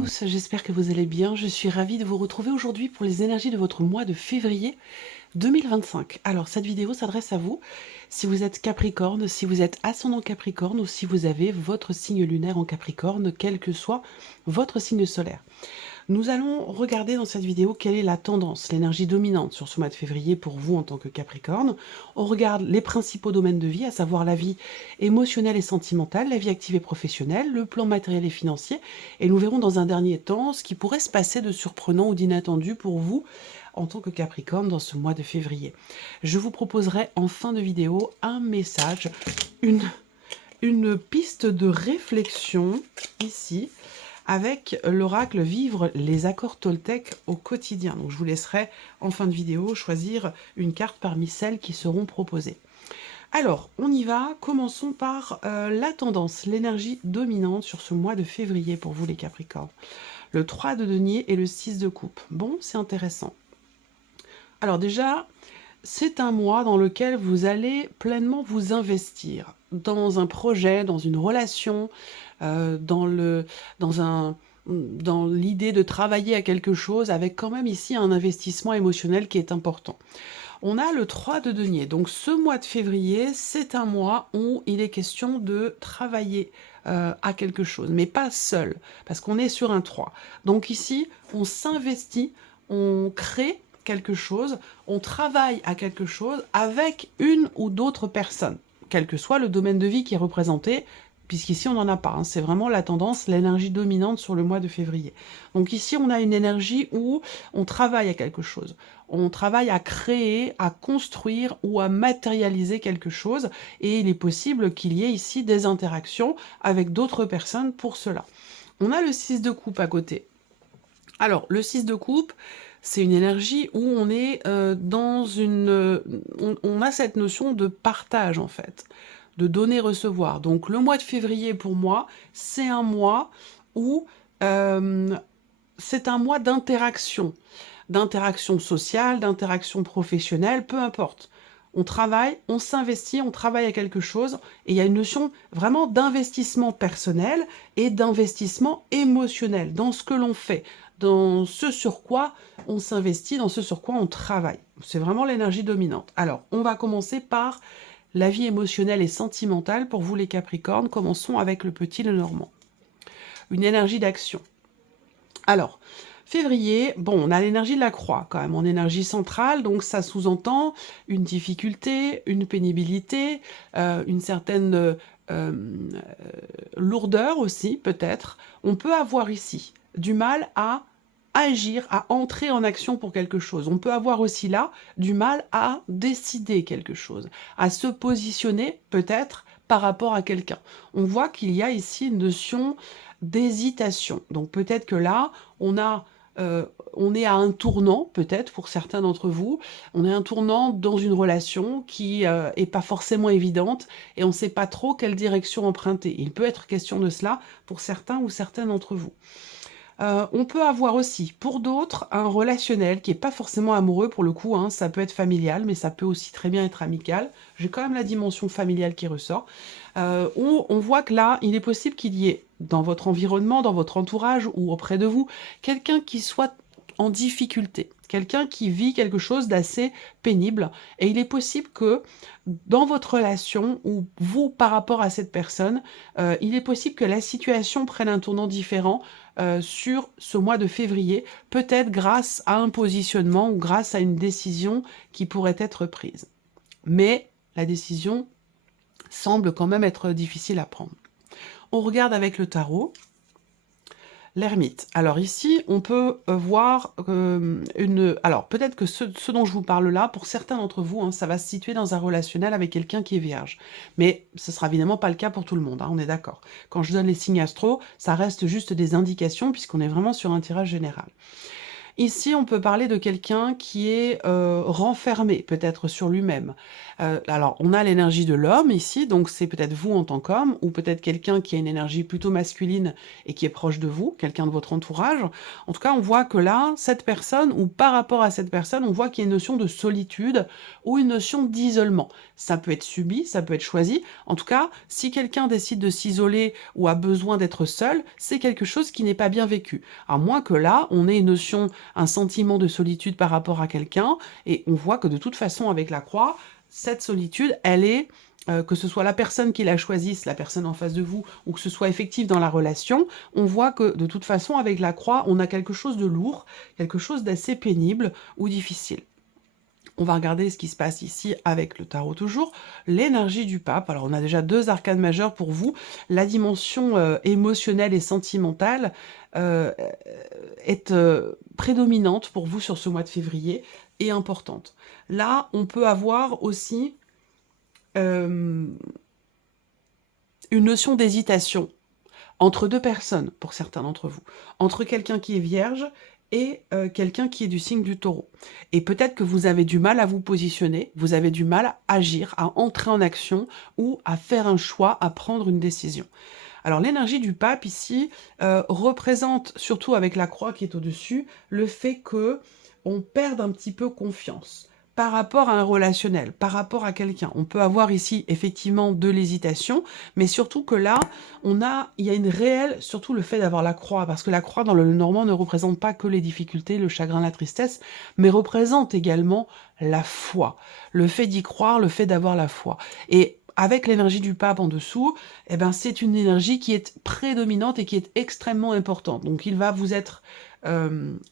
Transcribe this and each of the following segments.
tous, j'espère que vous allez bien. Je suis ravie de vous retrouver aujourd'hui pour les énergies de votre mois de février 2025. Alors, cette vidéo s'adresse à vous si vous êtes Capricorne, si vous êtes ascendant Capricorne ou si vous avez votre signe lunaire en Capricorne, quel que soit votre signe solaire. Nous allons regarder dans cette vidéo quelle est la tendance, l'énergie dominante sur ce mois de février pour vous en tant que Capricorne. On regarde les principaux domaines de vie, à savoir la vie émotionnelle et sentimentale, la vie active et professionnelle, le plan matériel et financier. Et nous verrons dans un dernier temps ce qui pourrait se passer de surprenant ou d'inattendu pour vous en tant que Capricorne dans ce mois de février. Je vous proposerai en fin de vidéo un message, une piste de réflexion ici, avec l'oracle Vivre les accords Toltec au quotidien. Donc je vous laisserai en fin de vidéo choisir une carte parmi celles qui seront proposées. Alors, on y va. Commençons par la tendance, l'énergie dominante sur ce mois de février pour vous les Capricornes. Le 3 de denier et le 6 de coupe. Bon, c'est intéressant. Alors déjà, c'est un mois dans lequel vous allez pleinement vous investir dans un projet, dans une relation, dans l'idée de travailler à quelque chose, avec quand même ici un investissement émotionnel qui est important. On a le 3 de denier, donc ce mois de février, c'est un mois où il est question de travailler à quelque chose, mais pas seul, parce qu'on est sur un 3. Donc ici, on s'investit, on crée quelque chose, on travaille à quelque chose avec une ou d'autres personnes, quel que soit le domaine de vie qui est représenté, puisqu'ici on n'en a pas, hein. C'est vraiment la tendance, l'énergie dominante sur le mois de février. Donc ici on a une énergie où on travaille à quelque chose, on travaille à créer, à construire ou à matérialiser quelque chose, et il est possible qu'il y ait ici des interactions avec d'autres personnes pour cela. On a le 6 de coupe à côté. Alors le 6 de coupe, c'est une énergie où on est dans une... on a cette notion de partage en fait, de donner-recevoir. Donc le mois de février pour moi, c'est un mois où c'est un mois d'interaction sociale, d'interaction professionnelle, peu importe. On travaille, on s'investit, on travaille à quelque chose, et il y a une notion vraiment d'investissement personnel et d'investissement émotionnel dans ce que l'on fait, dans ce sur quoi on s'investit, dans ce sur quoi on travaille. C'est vraiment l'énergie dominante. Alors, on va commencer par la vie émotionnelle et sentimentale pour vous les Capricornes. Commençons avec le petit Lenormand. Une énergie d'action. Alors, février, bon, on a l'énergie de la croix quand même, en énergie centrale, donc ça sous-entend une difficulté, une pénibilité, une certaine lourdeur aussi, peut-être. On peut avoir ici du mal à agir, à entrer en action pour quelque chose. On peut avoir aussi là du mal à décider quelque chose, à se positionner peut-être par rapport à quelqu'un. On voit qu'il y a ici une notion d'hésitation. Donc peut-être que là, on est à un tournant, peut-être pour certains d'entre vous, on est à un tournant dans une relation qui est pas forcément évidente et on ne sait pas trop quelle direction emprunter. Il peut être question de cela pour certains ou certaines d'entre vous. On peut avoir aussi, pour d'autres, un relationnel qui n'est pas forcément amoureux pour le coup, hein, ça peut être familial, mais ça peut aussi très bien être amical. J'ai quand même la dimension familiale qui ressort, où on voit que là, il est possible qu'il y ait dans votre environnement, dans votre entourage ou auprès de vous, quelqu'un qui soit en difficulté, quelqu'un qui vit quelque chose d'assez pénible, et il est possible que dans votre relation, ou vous par rapport à cette personne, il est possible que la situation prenne un tournant différent sur ce mois de février, peut-être grâce à un positionnement ou grâce à une décision qui pourrait être prise. Mais la décision semble quand même être difficile à prendre. On regarde avec le tarot. L'ermite. Alors ici, on peut voir Alors peut-être que ce dont je vous parle là, pour certains d'entre vous, hein, ça va se situer dans un relationnel avec quelqu'un qui est vierge. Mais ce sera évidemment pas le cas pour tout le monde, hein, on est d'accord. Quand je donne les signes astro, ça reste juste des indications puisqu'on est vraiment sur un tirage général. Ici, on peut parler de quelqu'un qui est renfermé, peut-être sur lui-même. Alors, on a l'énergie de l'homme ici, donc c'est peut-être vous en tant qu'homme, ou peut-être quelqu'un qui a une énergie plutôt masculine et qui est proche de vous, quelqu'un de votre entourage. En tout cas, on voit que là, cette personne, ou par rapport à cette personne, on voit qu'il y a une notion de solitude ou une notion d'isolement. Ça peut être subi, ça peut être choisi. En tout cas, si quelqu'un décide de s'isoler ou a besoin d'être seul, c'est quelque chose qui n'est pas bien vécu. À moins que là, on ait une notion, un sentiment de solitude par rapport à quelqu'un, et on voit que de toute façon, avec la croix, cette solitude, elle est, que ce soit la personne qui la choisisse, la personne en face de vous, ou que ce soit effectif dans la relation, on voit que de toute façon, avec la croix, on a quelque chose de lourd, quelque chose d'assez pénible ou difficile. On va regarder ce qui se passe ici avec le tarot toujours. L'énergie du pape. Alors, on a déjà 2 arcanes majeures pour vous. La dimension émotionnelle et sentimentale euh, est prédominante pour vous sur ce mois de février et importante. Là, on peut avoir aussi une notion d'hésitation entre 2 personnes, pour certains d'entre vous. Entre quelqu'un qui est vierge et quelqu'un qui est du signe du taureau. Et peut-être que vous avez du mal à vous positionner, vous avez du mal à agir, à entrer en action ou à faire un choix, à prendre une décision. Alors l'énergie du pape ici représente, surtout avec la croix qui est au-dessus, le fait que on perde un petit peu confiance par rapport à un relationnel, par rapport à quelqu'un. On peut avoir ici effectivement de l'hésitation, mais surtout que là, il y a une réelle, surtout le fait d'avoir la croix, parce que la croix dans le normand ne représente pas que les difficultés, le chagrin, la tristesse, mais représente également la foi, le fait d'y croire, le fait d'avoir la foi. Et avec l'énergie du pape en dessous, eh ben, c'est une énergie qui est prédominante et qui est extrêmement importante. Donc il va vous être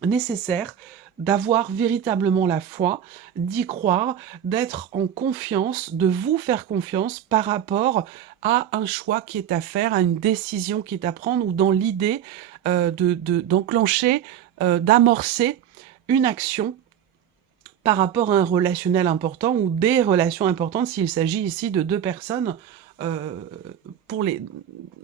nécessaire d'avoir véritablement la foi, d'y croire, d'être en confiance, de vous faire confiance par rapport à un choix qui est à faire, à une décision qui est à prendre, ou dans l'idée d'enclencher, d'amorcer une action par rapport à un relationnel important ou des relations importantes s'il s'agit ici de 2 personnes euh,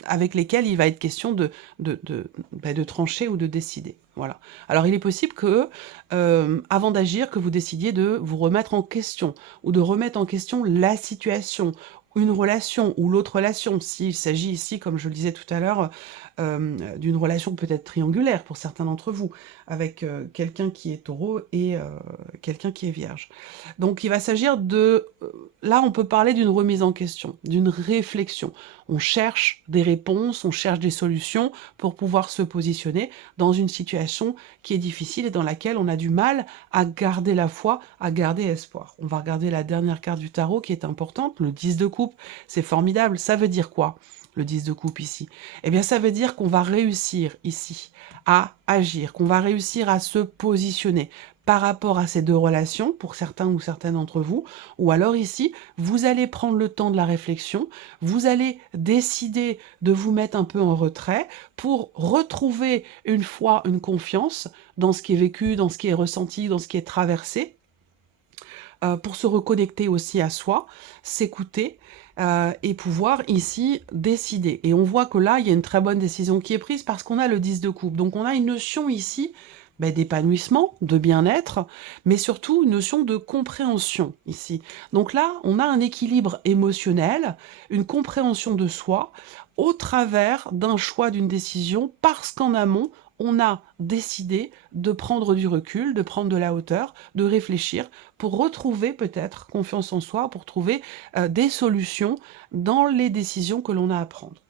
avec lesquelles il va être question de trancher ou de décider. Voilà. Alors il est possible que, avant d'agir, que vous décidiez de vous remettre en question ou de remettre en question la situation, une relation ou l'autre relation, s'il s'agit ici, comme je le disais tout à l'heure, d'une relation peut-être triangulaire pour certains d'entre vous, avec quelqu'un qui est taureau et quelqu'un qui est vierge. Donc il va s'agir de... Là, on peut parler d'une remise en question, d'une réflexion. On cherche des réponses, on cherche des solutions pour pouvoir se positionner dans une situation qui est difficile et dans laquelle on a du mal à garder la foi, à garder espoir. On va regarder la dernière carte du tarot qui est importante, le 10 de coupe. C'est formidable. Ça veut dire quoi, le 10 de coupe ici? Eh bien, ça veut dire qu'on va réussir ici à agir, qu'on va réussir à se positionner par rapport à ces 2 relations, pour certains ou certaines d'entre vous, ou alors ici, vous allez prendre le temps de la réflexion, vous allez décider de vous mettre un peu en retrait pour retrouver une foi, une confiance dans ce qui est vécu, dans ce qui est ressenti, dans ce qui est traversé, pour se reconnecter aussi à soi, s'écouter, et pouvoir ici décider. Et on voit que là, il y a une très bonne décision qui est prise parce qu'on a le 10 de coupe. Donc on a une notion ici d'épanouissement, de bien-être, mais surtout une notion de compréhension ici. Donc là, on a un équilibre émotionnel, une compréhension de soi au travers d'un choix, d'une décision, parce qu'en amont, on a décidé de prendre du recul, de prendre de la hauteur, de réfléchir pour retrouver peut-être confiance en soi, pour trouver des solutions dans les décisions que l'on a à prendre.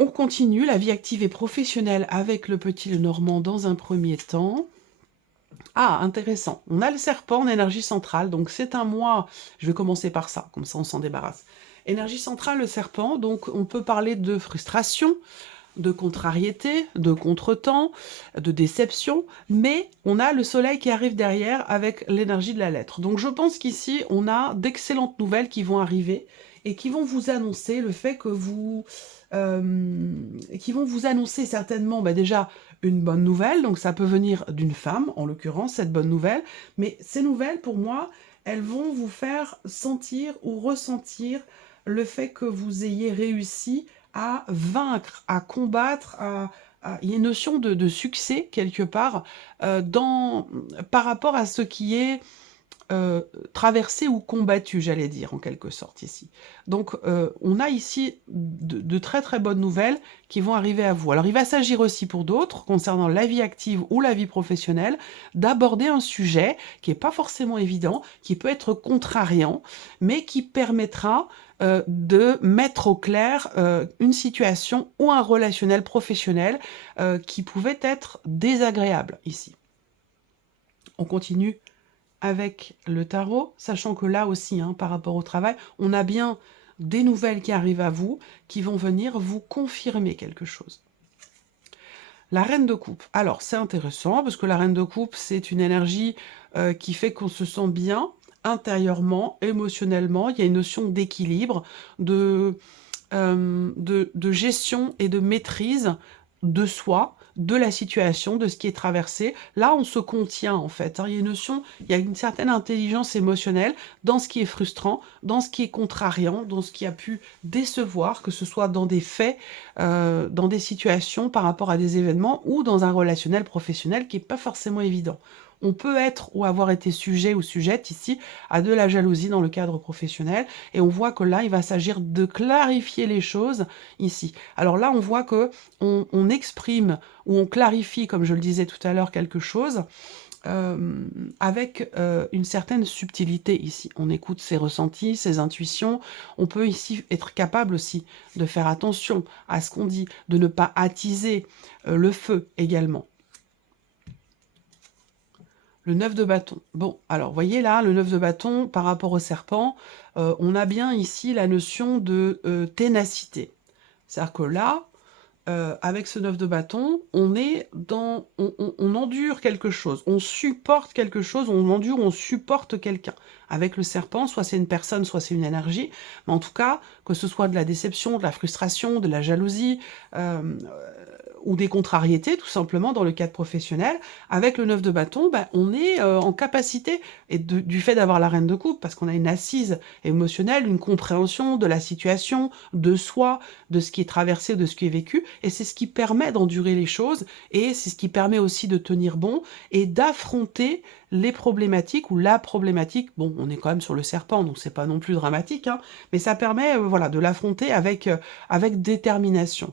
On continue la vie active et professionnelle avec le petit Lenormand dans un premier temps. Ah, intéressant. On a le serpent en énergie centrale, donc c'est un mois... Je vais commencer par ça, comme ça on s'en débarrasse. Énergie centrale, le serpent, donc on peut parler de frustration, de contrariété, de contretemps, de déception, mais on a le soleil qui arrive derrière avec l'énergie de la lettre. Donc je pense qu'ici, on a d'excellentes nouvelles qui vont arriver et qui vont vous annoncer le fait que vous... qui vont vous annoncer certainement déjà une bonne nouvelle, donc ça peut venir d'une femme, en l'occurrence, cette bonne nouvelle, mais ces nouvelles, pour moi, elles vont vous faire sentir ou ressentir le fait que vous ayez réussi à vaincre, à combattre, il y a une notion de succès quelque part, par rapport à ce qui est traversé ou combattu, j'allais dire, en quelque sorte, ici. Donc, on a ici de très, très bonnes nouvelles qui vont arriver à vous. Alors, il va s'agir aussi pour d'autres, concernant la vie active ou la vie professionnelle, d'aborder un sujet qui est pas forcément évident, qui peut être contrariant, mais qui permettra, de mettre au clair, une situation ou un relationnel professionnel, qui pouvait être désagréable, ici. On continue avec le tarot, sachant que là aussi, hein, par rapport au travail, on a bien des nouvelles qui arrivent à vous, qui vont venir vous confirmer quelque chose. La reine de coupe. Alors, c'est intéressant, parce que la reine de coupe, c'est une énergie qui fait qu'on se sent bien intérieurement, émotionnellement. Il y a une notion d'équilibre, de gestion et de maîtrise de soi, de la situation, de ce qui est traversé. Là, on se contient, en fait, hein. Il y a une certaine intelligence émotionnelle dans ce qui est frustrant, dans ce qui est contrariant, dans ce qui a pu décevoir, que ce soit dans des faits, dans des situations par rapport à des événements ou dans un relationnel professionnel qui est pas forcément évident. On peut être ou avoir été sujet ou sujette ici à de la jalousie dans le cadre professionnel, et on voit que là, il va s'agir de clarifier les choses ici. Alors là, on voit que on exprime ou on clarifie, comme je le disais tout à l'heure, quelque chose avec une certaine subtilité ici. On écoute ses ressentis, ses intuitions. On peut ici être capable aussi de faire attention à ce qu'on dit, de ne pas attiser le feu également. Le 9 de bâton. Bon, alors, voyez là, le 9 de bâton, par rapport au serpent, on a bien ici la notion de ténacité. C'est-à-dire que là, avec ce 9 de bâton, on endure quelque chose, on supporte quelque chose, on endure, on supporte quelqu'un. Avec le serpent, soit c'est une personne, soit c'est une énergie, mais en tout cas, que ce soit de la déception, de la frustration, de la jalousie, ou des contrariétés, tout simplement, dans le cadre professionnel, avec le 9 de bâton, ben, on est en capacité, et du fait d'avoir la reine de coupe, parce qu'on a une assise émotionnelle, une compréhension de la situation, de soi, de ce qui est traversé, de ce qui est vécu, et c'est ce qui permet d'endurer les choses, et c'est ce qui permet aussi de tenir bon, et d'affronter les problématiques, ou la problématique, bon, on est quand même sur le serpent, donc c'est pas non plus dramatique, hein, mais ça permet voilà, de l'affronter avec détermination.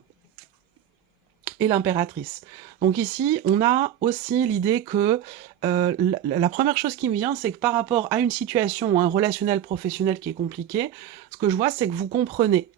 Et l'impératrice. Donc ici, on a aussi l'idée que la première chose qui me vient, c'est que par rapport à une situation ou un relationnel professionnel qui est compliqué, ce que je vois, c'est que vous comprenez,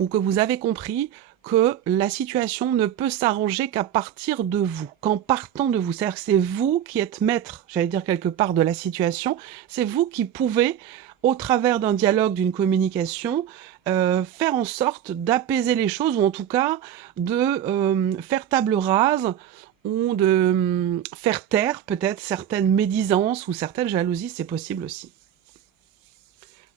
ou que vous avez compris que la situation ne peut s'arranger qu'à partir de vous, qu'en partant de vous. C'est-à-dire que c'est vous qui êtes maître, j'allais dire quelque part, de la situation, c'est vous qui pouvez, au travers d'un dialogue, d'une communication, faire en sorte d'apaiser les choses, ou en tout cas de faire table rase, ou de faire taire peut-être certaines médisances ou certaines jalousies, c'est possible aussi.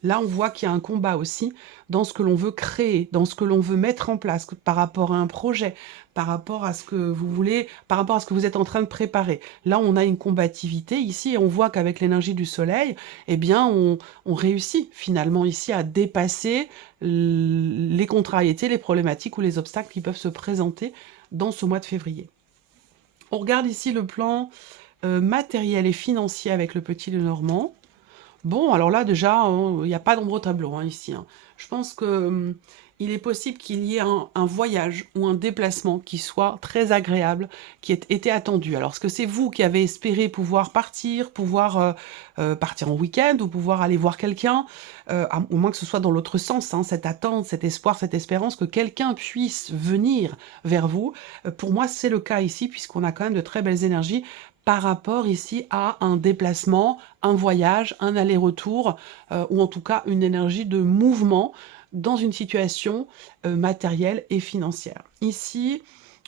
Là, on voit qu'il y a un combat aussi dans ce que l'on veut créer, dans ce que l'on veut mettre en place, par rapport à un projet, par rapport à ce que vous voulez, par rapport à ce que vous êtes en train de préparer. Là, on a une combativité ici, et on voit qu'avec l'énergie du soleil, eh bien, on réussit finalement ici à dépasser les contrariétés, les problématiques ou les obstacles qui peuvent se présenter dans ce mois de février. On regarde ici le plan matériel et financier avec le petit Lenormand. Bon, alors là, déjà, il n'y a pas d'ombre au tableau, hein, ici, hein. Je pense que il est possible qu'il y ait un voyage ou un déplacement qui soit très agréable, qui ait été attendu. Alors, est-ce que c'est vous qui avez espéré pouvoir partir, partir en week-end, ou pouvoir aller voir quelqu'un, au moins que ce soit dans l'autre sens, hein, cette attente, cet espoir, cette espérance que quelqu'un puisse venir vers vous. Pour moi, c'est le cas ici, puisqu'on a quand même de très belles énergies par rapport ici à un déplacement, un voyage, un aller-retour, ou en tout cas une énergie de mouvement dans une situation matérielle et financière. Ici,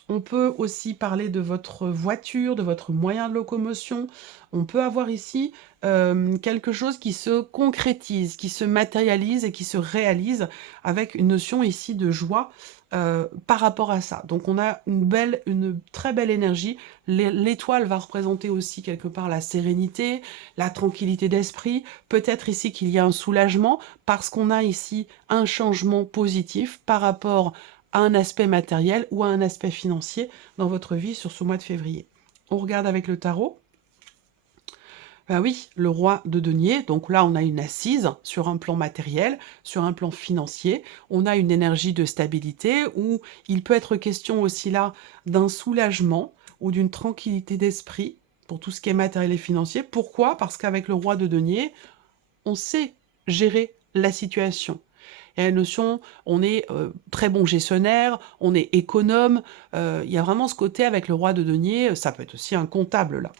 on peut aussi parler de votre voiture, de votre moyen de locomotion. On peut avoir ici quelque chose qui se concrétise, qui se matérialise et qui se réalise, avec une notion ici de joie par rapport à ça. Donc on a une très belle énergie. L'étoile va représenter aussi quelque part la sérénité, la tranquillité d'esprit. Peut-être ici qu'il y a un soulagement, parce qu'on a ici un changement positif par rapport à un aspect matériel ou à un aspect financier dans votre vie sur ce mois de février. On regarde avec le tarot. Ben oui, le roi de denier, donc là on a une assise sur un plan matériel, sur un plan financier, on a une énergie de stabilité où il peut être question aussi là d'un soulagement ou d'une tranquillité d'esprit pour tout ce qui est matériel et financier. Pourquoi? Parce qu'avec le roi de denier, on sait gérer la situation. Il y a la notion, on est très bon gestionnaire, on est économe, il y a vraiment ce côté avec le roi de denier, ça peut être aussi un comptable là.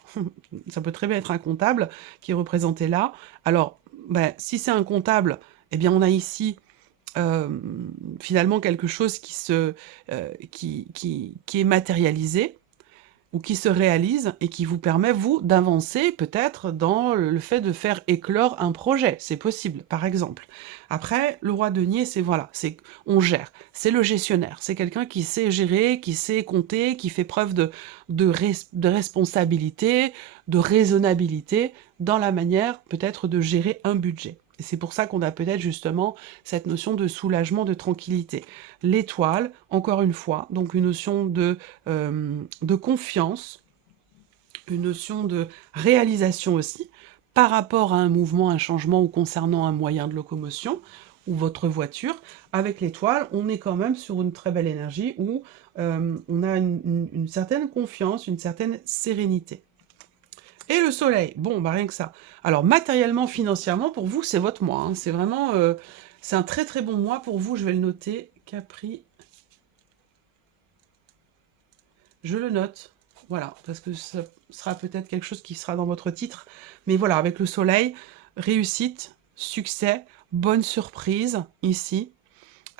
Ça peut très bien être un comptable qui est représenté là. Alors, ben, si c'est un comptable, eh bien on a ici finalement quelque chose qui est matérialisé, ou qui se réalise et qui vous permet, vous, d'avancer peut-être dans le fait de faire éclore un projet. C'est possible, par exemple. Après, le roi denier, c'est voilà, c'est on gère. C'est le gestionnaire. C'est quelqu'un qui sait gérer, qui sait compter, qui fait preuve de responsabilité, de raisonnabilité dans la manière peut-être de gérer un budget. Et c'est pour ça qu'on a peut-être justement cette notion de soulagement, de tranquillité. L'étoile, encore une fois, donc une notion de confiance, une notion de réalisation aussi, par rapport à un mouvement, un changement ou concernant un moyen de locomotion, ou votre voiture. Avec l'étoile, on est quand même sur une très belle énergie où on a une certaine confiance, une certaine sérénité. Et le soleil, bon, bah rien que ça. Alors, matériellement, financièrement, pour vous, c'est votre mois. Hein. C'est vraiment... c'est un très très bon mois pour vous. Je vais le noter. Capri. Je le note. Voilà, parce que ça sera peut-être quelque chose qui sera dans votre titre. Mais voilà, avec le soleil, réussite, succès, bonne surprise, ici.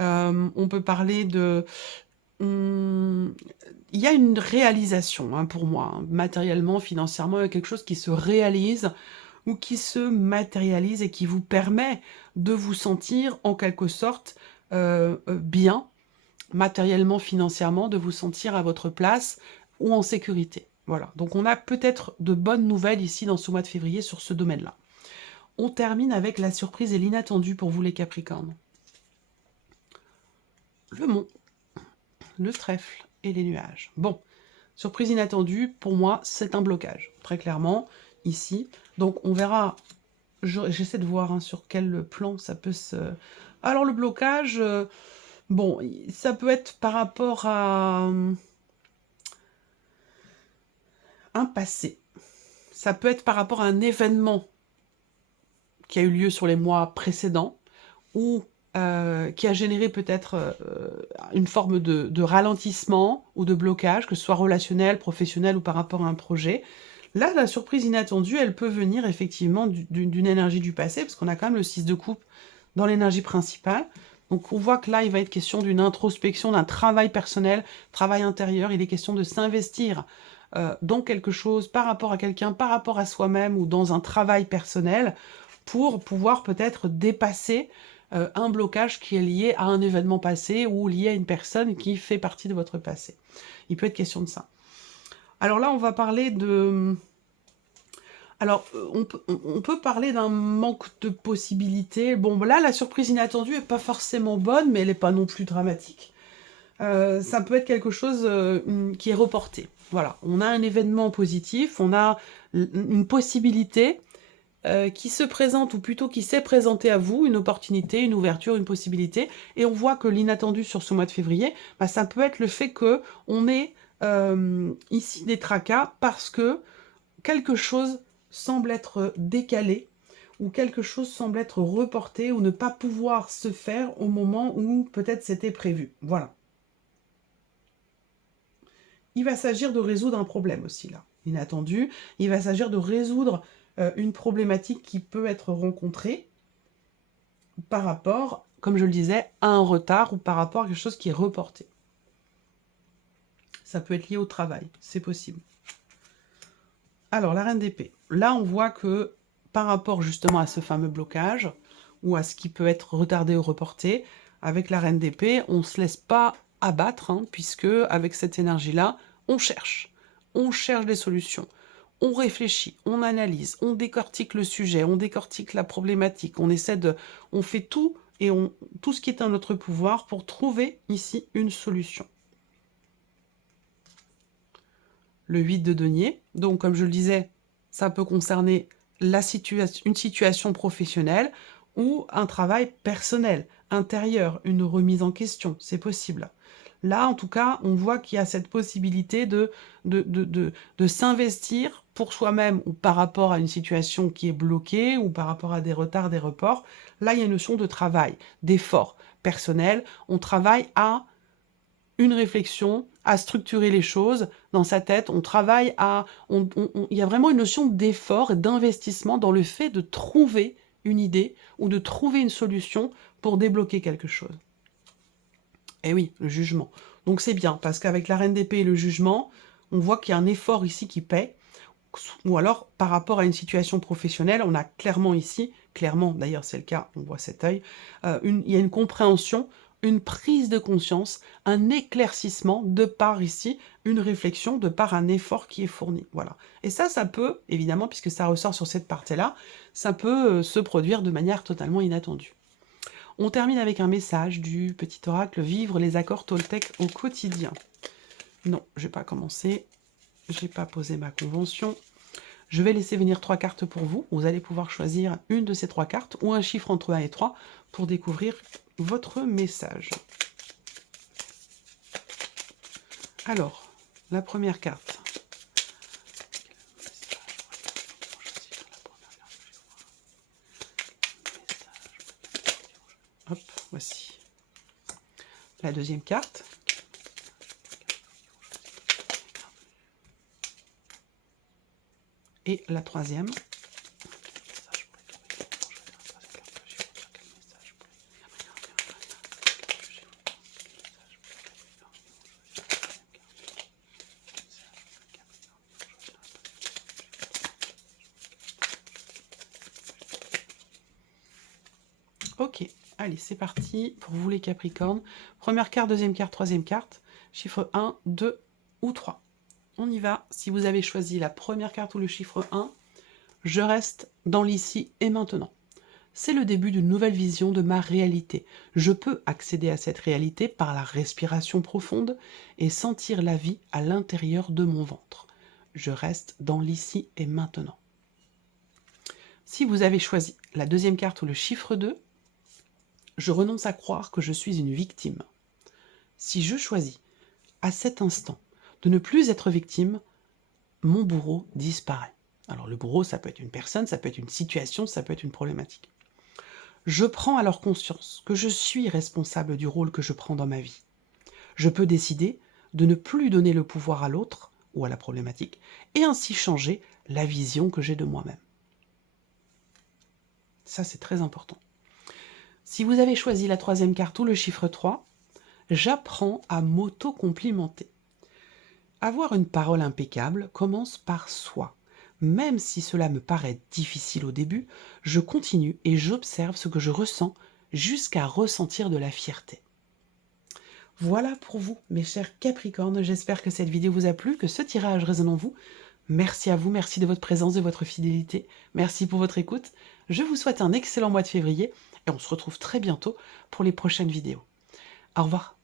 On peut parler de... il y a une réalisation hein, pour moi, hein, matériellement, financièrement, il y a quelque chose qui se réalise ou qui se matérialise et qui vous permet de vous sentir en quelque sorte bien, matériellement, financièrement, de vous sentir à votre place ou en sécurité. Voilà, donc on a peut-être de bonnes nouvelles ici dans ce mois de février sur ce domaine-là. On termine avec la surprise et l'inattendu pour vous les Capricornes. Le mont, le trèfle et les nuages. Bon, surprise inattendue, pour moi, c'est un blocage, très clairement, ici. Donc on verra, j'essaie de voir hein, sur quel plan ça peut se... Alors le blocage, bon, ça peut être par rapport à un passé. Ça peut être par rapport à un événement qui a eu lieu sur les mois précédents ou qui a généré peut-être une forme de ralentissement ou de blocage, que ce soit relationnel, professionnel ou par rapport à un projet. Là, la surprise inattendue, elle peut venir effectivement d'une énergie du passé, parce qu'on a quand même le 6 de coupe dans l'énergie principale. Donc on voit que là, il va être question d'une introspection, d'un travail personnel, travail intérieur. Il est question de s'investir dans quelque chose, par rapport à quelqu'un, par rapport à soi-même, ou dans un travail personnel, pour pouvoir peut-être dépasser un blocage qui est lié à un événement passé ou lié à une personne qui fait partie de votre passé. Il peut être question de ça. Alors là, on va parler de... Alors, on peut parler d'un manque de possibilités. Bon, là, la surprise inattendue n'est pas forcément bonne, mais elle n'est pas non plus dramatique. Ça peut être quelque chose qui est reporté. Voilà, on a un événement positif, on a une possibilité qui se présente, ou plutôt qui s'est présentée à vous, une opportunité, une ouverture, une possibilité, et on voit que l'inattendu sur ce mois de février, bah, ça peut être le fait qu'on ait ici des tracas parce que quelque chose semble être décalé, ou quelque chose semble être reporté, ou ne pas pouvoir se faire au moment où peut-être c'était prévu. Voilà. Il va s'agir de résoudre un problème aussi, là, inattendu. Il va s'agir de résoudre une problématique qui peut être rencontrée par rapport, comme je le disais, à un retard ou par rapport à quelque chose qui est reporté. Ça peut être lié au travail, c'est possible. Alors, la reine d'épée. Là, on voit que par rapport justement à ce fameux blocage, ou à ce qui peut être retardé ou reporté, avec la reine d'épée, on ne se laisse pas abattre, hein, puisque avec cette énergie-là, on cherche des solutions. On réfléchit, on analyse, on décortique le sujet, on décortique la problématique, on fait tout et tout ce qui est en notre pouvoir pour trouver ici une solution. Le 8 de denier, donc comme je le disais, ça peut concerner une situation professionnelle ou un travail personnel, intérieur, une remise en question, c'est possible. Là, en tout cas, on voit qu'il y a cette possibilité de s'investir pour soi-même ou par rapport à une situation qui est bloquée ou par rapport à des retards, des reports. Là, il y a une notion de travail, d'effort personnel. On travaille à une réflexion, à structurer les choses dans sa tête. On travaille il y a vraiment une notion d'effort et d'investissement dans le fait de trouver une idée ou de trouver une solution pour débloquer quelque chose. Et oui, le jugement. Donc c'est bien, parce qu'avec la reine d'épée et le jugement, on voit qu'il y a un effort ici qui paie. Ou alors, par rapport à une situation professionnelle, on a clairement ici, clairement d'ailleurs c'est le cas, on voit cet œil, il y a une compréhension, une prise de conscience, un éclaircissement de par ici, une réflexion, de par un effort qui est fourni. Voilà. Et ça peut, évidemment, puisque ça ressort sur cette partie-là, ça peut se produire de manière totalement inattendue. On termine avec un message du petit oracle « Vivre les accords Toltec au quotidien ». Non, je n'ai pas commencé, je n'ai pas posé ma convention. Je vais laisser venir 3 cartes pour vous. Vous allez pouvoir choisir une de ces 3 cartes ou un chiffre entre 1 et 3 pour découvrir votre message. Alors, la première carte. Hop, voici. La deuxième carte. Et la troisième. Ok, allez, c'est parti pour vous les Capricornes. Première carte, deuxième carte, troisième carte. Chiffre 1, 2 ou 3. On y va. Si vous avez choisi la première carte ou le chiffre 1, je reste dans l'ici et maintenant. C'est le début d'une nouvelle vision de ma réalité. Je peux accéder à cette réalité par la respiration profonde et sentir la vie à l'intérieur de mon ventre. Je reste dans l'ici et maintenant. Si vous avez choisi la deuxième carte ou le chiffre 2, je renonce à croire que je suis une victime. Si je choisis, à cet instant, de ne plus être victime, mon bourreau disparaît. Alors le bourreau, ça peut être une personne, ça peut être une situation, ça peut être une problématique. Je prends alors conscience que je suis responsable du rôle que je prends dans ma vie. Je peux décider de ne plus donner le pouvoir à l'autre ou à la problématique et ainsi changer la vision que j'ai de moi-même. Ça, c'est très important. Si vous avez choisi la troisième carte ou le chiffre 3, j'apprends à m'auto-complimenter. Avoir une parole impeccable commence par soi. Même si cela me paraît difficile au début, je continue et j'observe ce que je ressens jusqu'à ressentir de la fierté. Voilà pour vous, mes chers Capricornes. J'espère que cette vidéo vous a plu, que ce tirage résonne en vous. Merci à vous, merci de votre présence, de votre fidélité. Merci pour votre écoute. Je vous souhaite un excellent mois de février et on se retrouve très bientôt pour les prochaines vidéos. Au revoir.